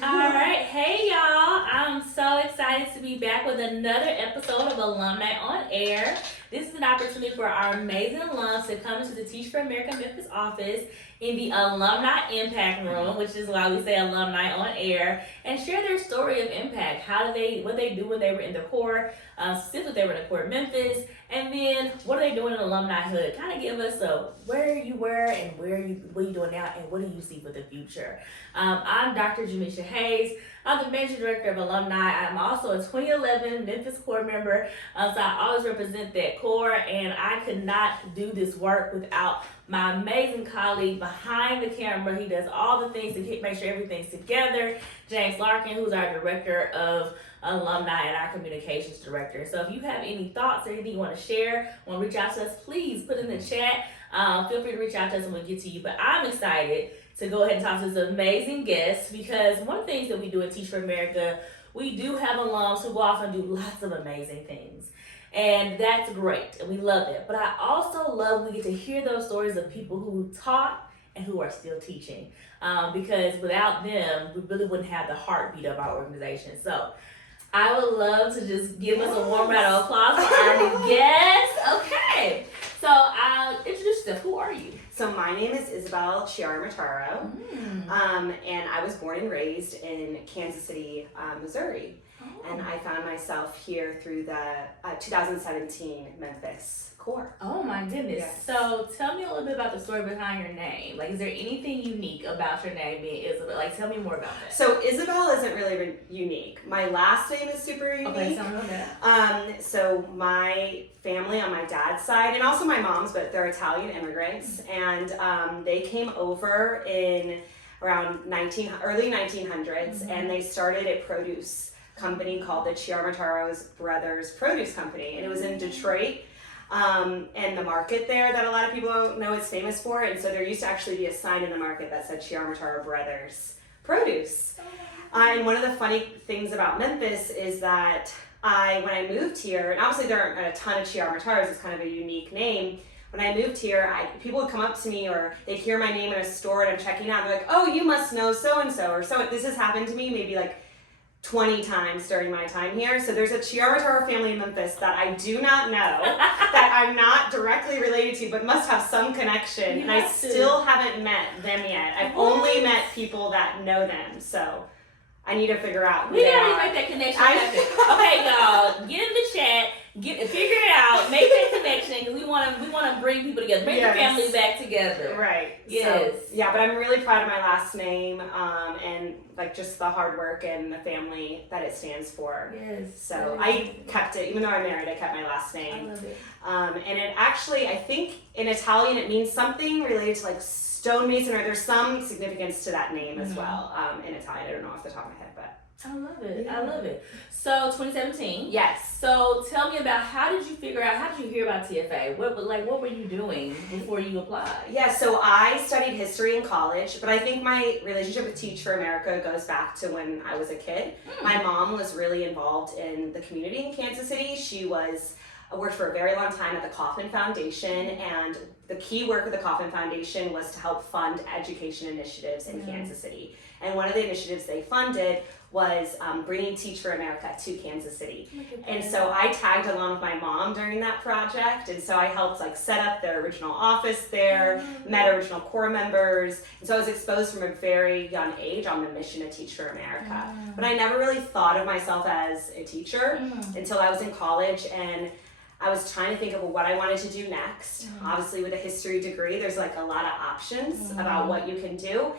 Alright, hey y'all. I'm so excited to be back with another episode of Alumni on Air. This is an opportunity for our amazing alums to come into the Teach for America Memphis office in the Alumni Impact Room, which is why we say Alumni on Air, and share their story of impact. What they do when they were in the core, specifically they were in the core of Memphis, and then what are they doing in alumni hood? Kind of give us where you were and what are you doing now, and what do you see for the future? I'm Dr. Jamisha Hayes. I'm the Managing Director of Alumni. I'm also a 2011 Memphis core member, so I always represent that core, and I could not do this work without my amazing colleague behind the camera. He does all the things to make sure everything's together. James Larkin, who's our Director of Alumni and our Communications Director. So if you have any thoughts or anything you want to share, want to reach out to us, please put in the chat. Feel free to reach out to us and we'll get to you. But I'm excited to go ahead and talk to this amazing guest, because one of the things that we do at Teach for America, we do have alums who go off and do lots of amazing things. And that's great, and we love it. But I also love we get to hear those stories of people who taught and who are still teaching, because without them, we really wouldn't have the heartbeat of our organization. So I would love to just give us a warm round of applause for our new guest. Okay, so I'll introduce yourself. Who are you? So my name is Isabelle Ciaramitaro, and I was born and raised in Kansas City, Missouri. And I found myself here through the 2017 Memphis core. Oh my goodness. Yes. So tell me a little bit about the story behind your name. Like, is there anything unique about your name being Isabelle? Like, tell me more about that. So Isabelle isn't really unique. My last name is super unique. Okay, tell me about that. So my family on my dad's side, and also my mom's, but they're Italian immigrants, and they came over in around early 1900s, and they started a produce company called the Ciaramitaro Brothers Produce Company, and it was in Detroit, and the market there that a lot of people know it's famous for, and so there used to actually be a sign in the market that said Ciaramitaro Brothers Produce. And one of the funny things about Memphis is that when I moved here, and obviously there aren't a ton of Ciaramitaros, it's kind of a unique name. When I moved here, people would come up to me, or they'd hear my name in a store and I'm checking out, and they're like, "Oh, you must know so-and-so," or so. This has happened to me maybe like 20 times during my time here. So there's a Ciaramitaro family in Memphis that I do not know, that I'm not directly related to, but must have some connection. And I still haven't met them yet. I've only met people that know them. So I need to figure out who we they gotta are. make that connection happen. Okay, y'all, get in the chat, figure it out, make that connection, because we want to bring people together, bring the family back together. Right. Yes. So, yeah, but I'm really proud of my last name, and like just the hard work and the family that it stands for. Yes. So I kept it, even though I'm married, I kept my last name. I love it. And it actually, I think in Italian, it means something related to like stonemason, or there's some significance to that name as well, in Italian. I don't know off the top of my head, but. I love it. Yeah. I love it. So 2017. Yes. So tell me about, how did you hear about TFA? What were you doing before you applied? Yeah, so I studied history in college, but I think my relationship with Teach for America goes back to when I was a kid. My mom was really involved in the community in Kansas City. She worked for a very long time at the Kauffman Foundation, and the key work of the Kauffman Foundation was to help fund education initiatives in Kansas City. And one of the initiatives they funded was bringing Teach for America to Kansas City. And so I tagged along with my mom during that project, and so I helped set up their original office there, met original core members, and so I was exposed from a very young age on the mission to Teach for America. But I never really thought of myself as a teacher until I was in college, and I was trying to think of what I wanted to do next. Obviously with a history degree, there's a lot of options about what you can do.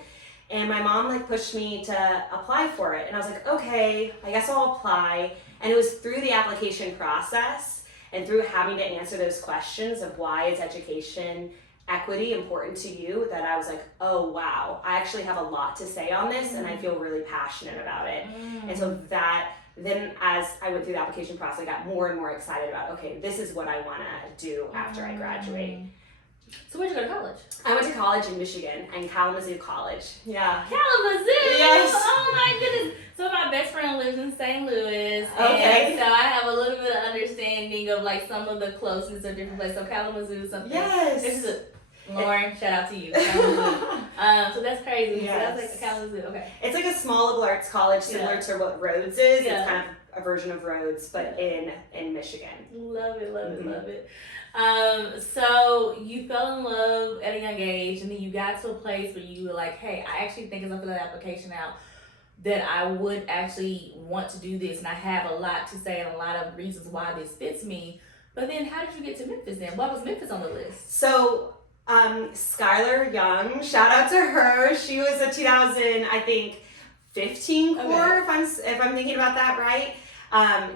And my mom pushed me to apply for it. And I was like, okay, I guess I'll apply. And it was through the application process and through having to answer those questions of why is education equity important to you, that I was like, oh wow, I actually have a lot to say on this, and I feel really passionate about it. And so then as I went through the application process, I got more and more excited about, okay, this is what I want to do after I graduate. So where'd you go to college? I went to college in Michigan, and Kalamazoo College. Yeah. Kalamazoo! Yes. Oh my goodness. So my best friend lives in St. Louis. Okay. And so I have a little bit of understanding of some of the closeness of different places. So Kalamazoo, something. Yes. This is Lauren, shout out to you. Kalamazoo. So that's crazy. Yes. So that's like Kalamazoo. Okay. It's like a small liberal arts college similar to what Rhodes is. Yeah. It's kind of a version of Rhodes, but in Michigan. Love it, love it. So you fell in love at a young age, and then you got to a place where you were like, hey, I actually think as I fill that application out, that I would actually want to do this, and I have a lot to say and a lot of reasons why this fits me. But then how did you get to Memphis then? Why was Memphis on the list? So Skylar Young, shout out to her. She was a 2015 core, if I'm thinking about that right.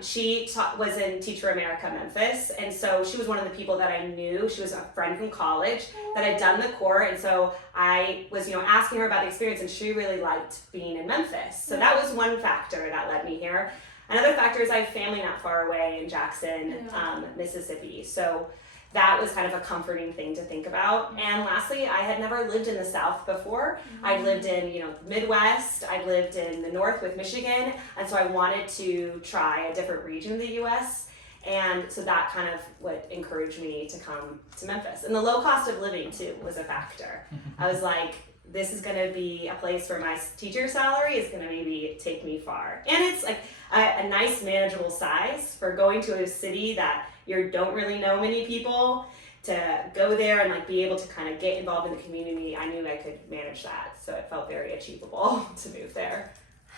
She was in Teach for America Memphis, and so she was one of the people that I knew. She was a friend from college that had done the core, and so I was, asking her about the experience, and she really liked being in Memphis. So that was one factor that led me here. Another factor is I have family not far away in Jackson, Mississippi. So that was kind of a comforting thing to think about. And lastly, I had never lived in the South before. I'd lived in, Midwest. I'd lived in the North with Michigan. And so I wanted to try a different region of the U.S. And so that kind of what encouraged me to come to Memphis. And the low cost of living, too, was a factor. I was like, this is going to be a place where my teacher salary is going to maybe take me far. And it's like a nice, manageable size for going to a city that you don't really know many people, to go there and like be able to kind of get involved in the community. I knew I could manage that, so it felt very achievable to move there.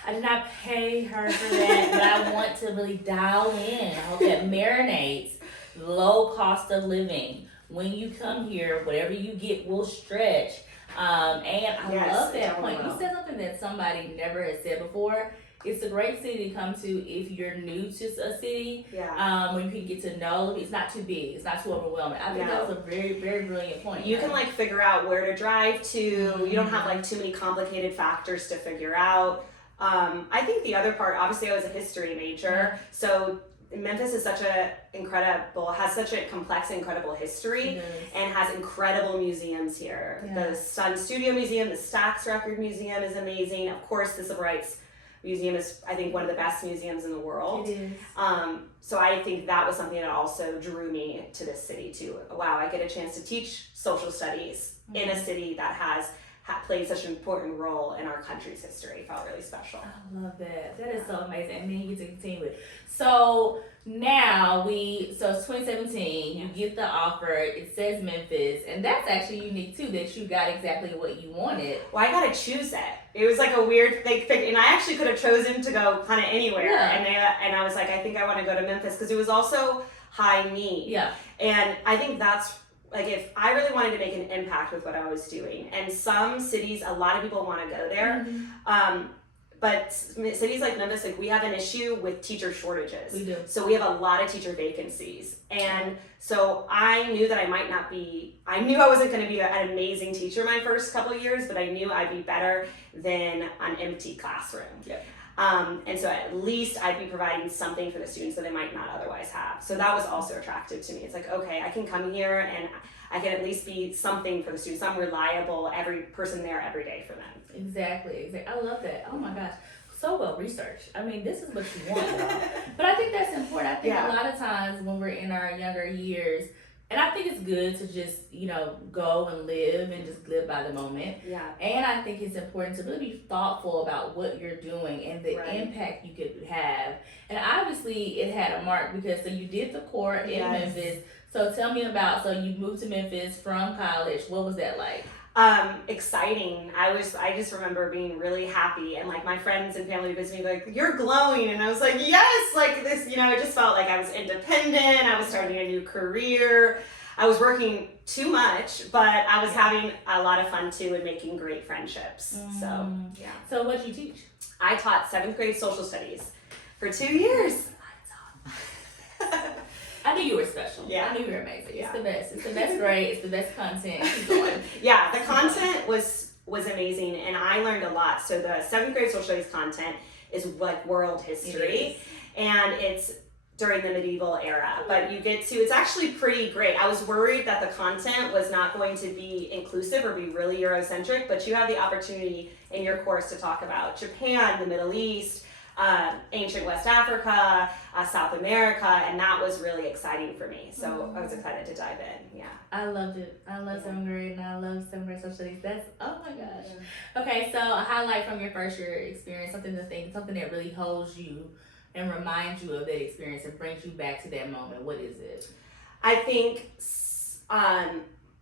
I did not pay her for that, but I want to really dial in. I hope that marinates. Low cost of living. When you come here, whatever you get will stretch. And I love that point. You said something that somebody never has said before. It's a great city to come to if you're new to a city. When you can get to know, it's not too big, it's not too overwhelming. I think that was a very, very brilliant point. You can like figure out where to drive to. You don't have like too many complicated factors to figure out. I think the other part, obviously I was a history major, so Memphis is has such a complex, incredible history, and has incredible museums here. The Sun Studio Museum, the Stax Record Museum is amazing. Of course, the Civil Rights Museum is, I think, one of the best museums in the world. It is. So I think that was something that also drew me to this city too. Wow, I get a chance to teach social studies in a city that has played such an important role in our country's history. It felt really special. I love that. That is so amazing. And then you get to continue it. So now it's 2017, you get the offer, it says Memphis, and that's actually unique too, that you got exactly what you wanted. Well, I got to choose it. It was like a weird thing, and I actually could have chosen to go kind of anywhere. And I was like, I think I want to go to Memphis because it was also high need. And I think that's like, if I really wanted to make an impact with what I was doing, and some cities, a lot of people want to go there. But cities like Memphis, like, we have an issue with teacher shortages. We do. So we have a lot of teacher vacancies. And so I knew that I knew I wasn't going to be an amazing teacher my first couple of years, but I knew I'd be better than an empty classroom. And so at least I'd be providing something for the students that they might not otherwise have. So that was also attractive to me. It's like, okay, I can come here and I can at least be something for the students. I'm reliable, every person there every day for them. Exactly. I love that. Oh my gosh. So well researched. I mean, this is what you want. But I think that's important. I think a lot of times when we're in our younger years, and I think it's good to just, go and live and just live by the moment. And I think it's important to really be thoughtful about what you're doing and the impact you could have. And obviously it had a mark because so you did the core in Memphis. So tell me about, so you moved to Memphis from college. What was that like? Exciting. I just remember being really happy, and like my friends and family visited me like, you're glowing, and I was like, yes, like this, it just felt like I was independent. I was starting a new career. I was working too much, but I was having a lot of fun too and making great friendships. So what did you teach? I taught 7th grade social studies for 2 years. I knew you were special. I knew you were amazing. It's the best. It's the best grade. It's the best content. Keep going. The content was amazing, and I learned a lot. So the 7th grade social studies content is like world history, and it's during the medieval era. But it's actually pretty great. I was worried that the content was not going to be inclusive or be really Eurocentric, but you have the opportunity in your course to talk about Japan, the Middle East, ancient West Africa, South America, and that was really exciting for me. So I was excited to dive in. Yeah. I loved it. I love 7th grade, and I love 7th grade social studies. That's, oh my gosh. Okay, so a highlight from your first year experience, something that really holds you and reminds you of that experience and brings you back to that moment. What is it? I think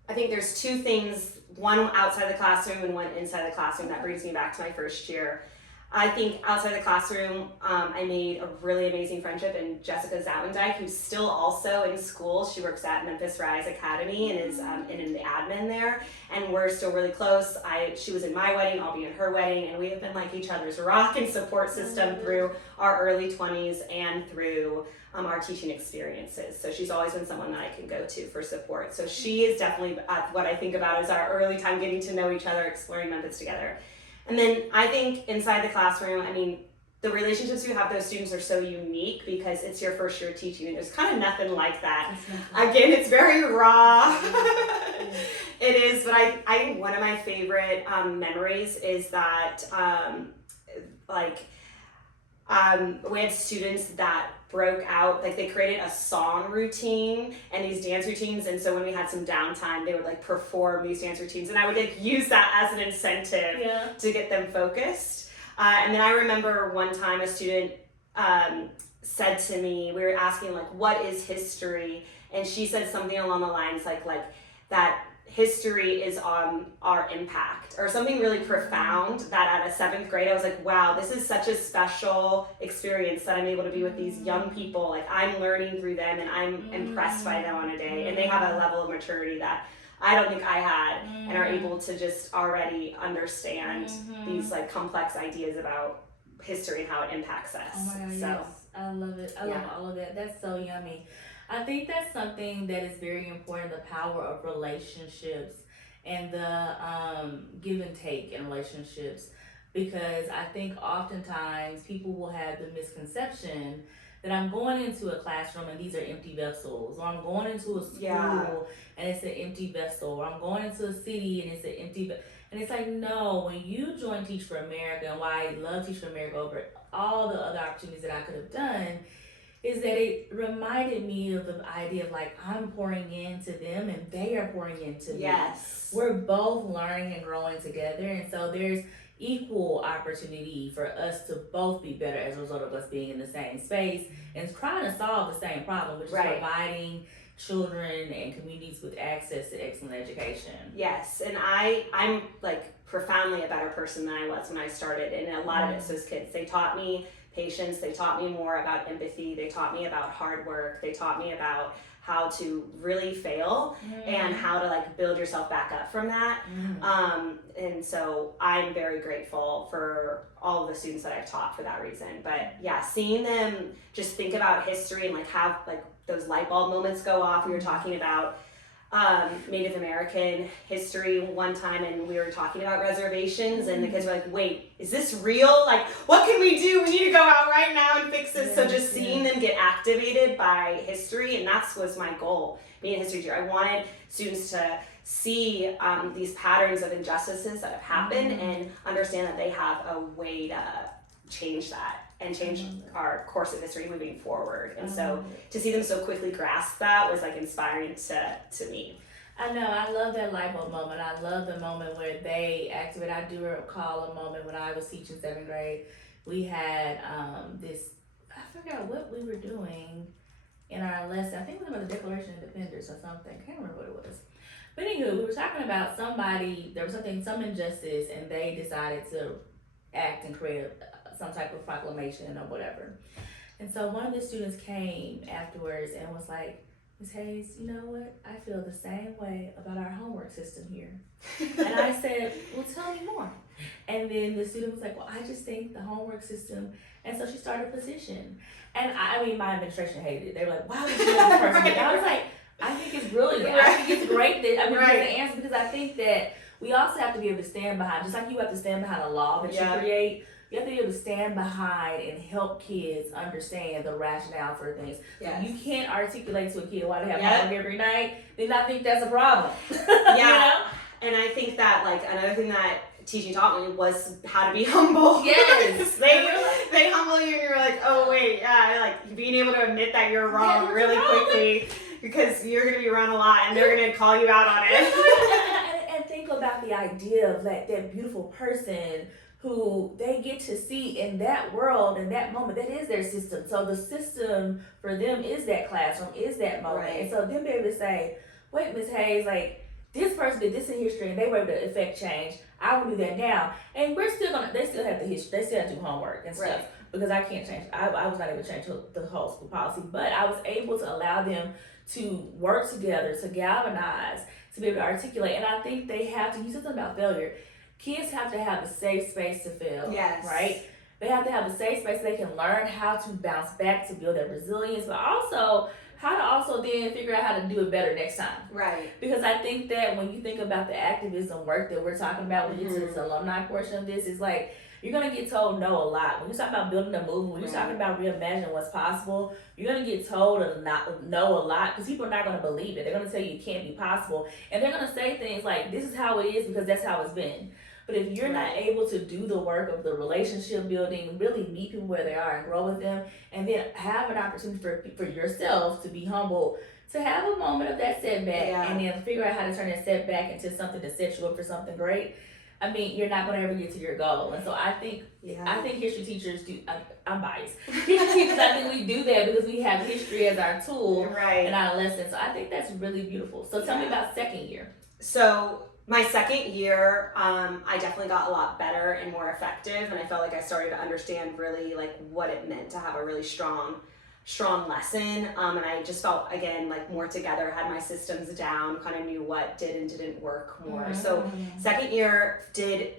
there's two things, one outside the classroom and one inside the classroom, that brings me back to my first year. I think outside the classroom, I made a really amazing friendship in Jessica Zawendijk, who's still also in school. She works at Memphis Rise Academy and is in the admin there, and we're still really close. She was in my wedding, I'll be in her wedding, and we have been like each other's rock and support system through our early 20s and through our teaching experiences. So she's always been someone that I can go to for support. So she is definitely what I think about as our early time getting to know each other, exploring Memphis together. And then I think inside the classroom, I mean, the relationships you have with those students are so unique because it's your first year teaching, and there's kind of nothing like that. Again, it's very raw. It is, but I one of my favorite memories is that we had students that broke out, like they created a song routine and these dance routines, and so when we had some downtime they would like perform these dance routines, and I would like use that as an incentive to get them focused. And then I remember one time a student said to me, we were asking like, what is history? And she said something along the lines like that history is on our impact, or something really profound, that at a 7th grade I was like, wow, this is such a special experience that I'm able to be with these young people. Like I'm learning through them and I'm impressed by them on a day, and they have a level of maturity that I don't think I had, and are able to just already understand these like complex ideas about history and how it impacts us. Oh my God, so yes. I love it. I love all of that. That's so yummy. I think that's something that is very important, the power of relationships and the give and take in relationships, because I think oftentimes people will have the misconception that I'm going into a classroom and these are empty vessels, or I'm going into a school and it's an empty vessel, or I'm going into a city and it's an empty vessel. And it's like, no, when you join Teach for America, and why I love Teach for America over all the other opportunities that I could have done, is that it reminded me of the idea of like, I'm pouring into them and they are pouring into me. Yes. We're both learning and growing together, and so there's equal opportunity for us to both be better as a result of us being in the same space and trying to solve the same problem, which is providing children and communities with access to excellent education. Yes, and I'm like profoundly a better person than I was when I started, and a lot of it's those kids. They taught me patience, they taught me more about empathy, they taught me about hard work, they taught me about how to really fail and how to like build yourself back up from that. And so I'm very grateful for all of the students that I've taught for that reason. But yeah, seeing them just think about history and like have like those light bulb moments go off. We were talking about Native American history one time, and we were talking about reservations, and the kids were like, wait, is this real? Like, what can we do? We need to go out right now and fix this. So just seeing them get activated by history, and that was my goal being a history teacher. I wanted students to see these patterns of injustices that have happened and understand that they have a way to change that and change our course of history moving forward. And so to see them so quickly grasp that was like inspiring to me. I know, I love that light bulb moment. I love the moment where they activate. I do recall a moment when I was teaching 7th grade. We had this, I forgot what we were doing in our lesson. I think it was about the Declaration of Independence or something. I can't remember what it was. But anywho, we were talking about there was some injustice, and they decided to act and create some type of proclamation or whatever. And so one of the students came afterwards and was like, Ms. Hayes, you know what? I feel the same way about our homework system here. And I said, well, tell me more. And then the student was like, well, I just think the homework system. And so she started a petition. And I mean, my administration hated it. They were like, why would you let this person? And I was like, I think it's brilliant. I think it's great that, the answer, because I think that we also have to be able to stand behind, just like you have to stand behind a law that you create, you have to be able to stand behind and help kids understand the rationale for things. Yes. You can't articulate to a kid why they have homework every night, then I think that's a problem. You know? And I think that like another thing that teaching taught me was how to be humble. Yes. they humble you and you're like, oh wait, yeah, like being able to admit that you're wrong really quickly because you're going to be around a lot and they're going to call you out on it. And think about the idea of that beautiful person who they get to see in that world, in that moment. That is their system. So the system for them is that classroom, is that moment. Right. And so them be able to say, wait, Ms. Hayes, like, this person did this in history and they were able to affect change. I will do that now. And we're still gonna, they still have the history, they still have to do homework and stuff. Right. Because I can't change, I was not able to change the whole school policy, but I was able to allow them to work together, to galvanize, to be able to articulate. And I think they have to, you said something about failure. Kids have to have a safe space to fail, Yes. right? They have to have a safe space so they can learn how to bounce back, to build their resilience, but also how to also then figure out how to do it better next time. Right. Because I think that when you think about the activism work that we're talking about, when you get to this alumni portion of this, it's like, you're going to get told no a lot. When you're talking about building a movement, when you're talking about reimagining what's possible, you're going to get told no a lot because people are not going to believe it. They're going to tell you it can't be possible. And they're going to say things like, this is how it is because that's how it's been. But if you're not able to do the work of the relationship building, really meet people where they are and grow with them, and then have an opportunity for yourself to be humble, to have a moment of that setback, and then figure out how to turn that setback into something to set you up for something great, I mean, you're not going to ever get to your goal. And so I think history teachers do, I'm biased. History teachers, I think we do that because we have history as our tool and our lesson. So I think that's really beautiful. So tell me about second year. So my second year, I definitely got a lot better and more effective, and I felt like I started to understand really like what it meant to have a really strong lesson, and I just felt again like more together, had my systems down, kind of knew what did and didn't work more. So second year did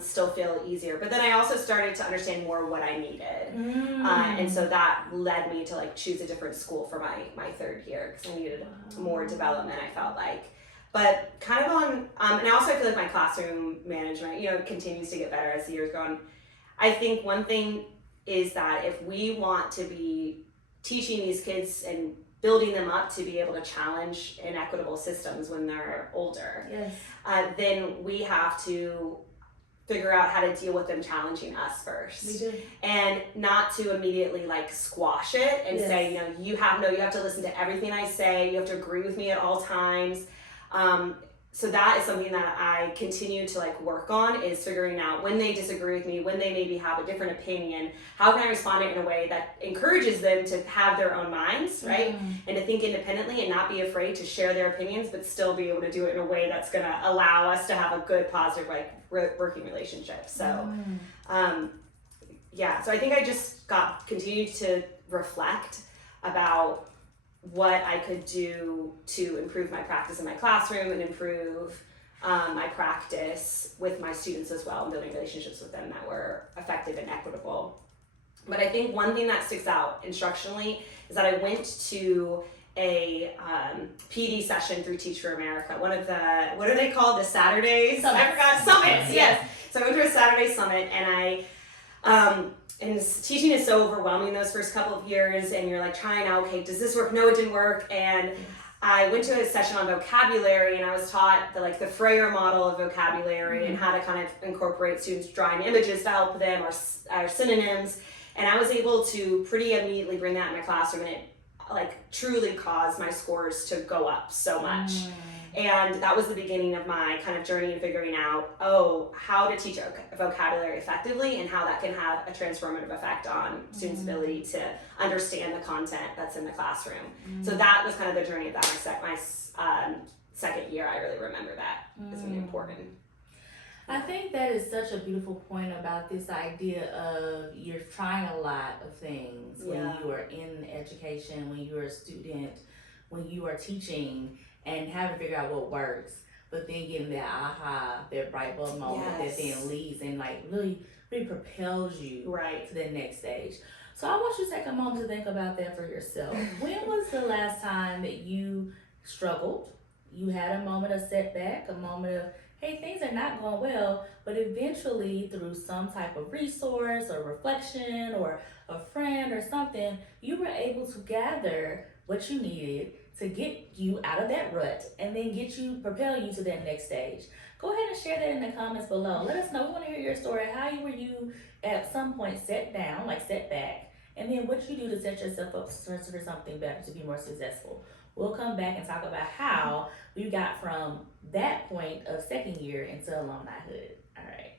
still feel easier, but then I also started to understand more what I needed, and so that led me to like choose a different school for my third year because I needed more development, I felt like. But kind of on, and also I feel like my classroom management, continues to get better as the years go on. I think one thing is that if we want to be teaching these kids and building them up to be able to challenge inequitable systems when they're older, then we have to figure out how to deal with them challenging us first. We do. And not to immediately like squash it and say, you have to listen to everything I say, you have to agree with me at all times. So that is something that I continue to like work on, is figuring out when they disagree with me, when they maybe have a different opinion, how can I respond it in a way that encourages them to have their own minds, right? And to think independently and not be afraid to share their opinions, but still be able to do it in a way that's going to allow us to have a good, positive, like working relationship. So, so I think I just continued to reflect about what I could do to improve my practice in my classroom and improve my practice with my students as well, and building relationships with them that were effective and equitable. But I think one thing that sticks out instructionally is that I went to a PD session through Teach for America. One of the, what are they called? The Saturdays? I forgot. Summits, yes. So I went to a Saturday summit, and and teaching is so overwhelming those first couple of years, and you're like trying out, okay, does this work? No, it didn't work. And I went to a session on vocabulary, and I was taught the Freyer model of vocabulary and how to kind of incorporate students drawing images to help them, or synonyms. And I was able to pretty immediately bring that in my classroom, and it like truly caused my scores to go up so much. And that was the beginning of my kind of journey in figuring out, how to teach vocabulary effectively and how that can have a transformative effect on students' ability to understand the content that's in the classroom. So that was kind of the journey of that. My second year, I really remember that as being important. I think that is such a beautiful point about this idea of you're trying a lot of things when you are in education, when you're a student, when you are teaching, and having to figure out what works, but then getting that that bright bulb moment that then leads and like really propels you to the next stage. So I want you to take a moment to think about that for yourself. When was the last time that you struggled? You had a moment of setback, a moment of, hey, things are not going well, but eventually through some type of resource or reflection or a friend or something, you were able to gather what you needed to get you out of that rut and then propel you to that next stage. Go ahead and share that in the comments below. Let us know. We want to hear your story. How were you at some point set down, like set back, and then what you do to set yourself up for something better, to be more successful. We'll come back and talk about how we got from that point of second year into alumnihood. All right.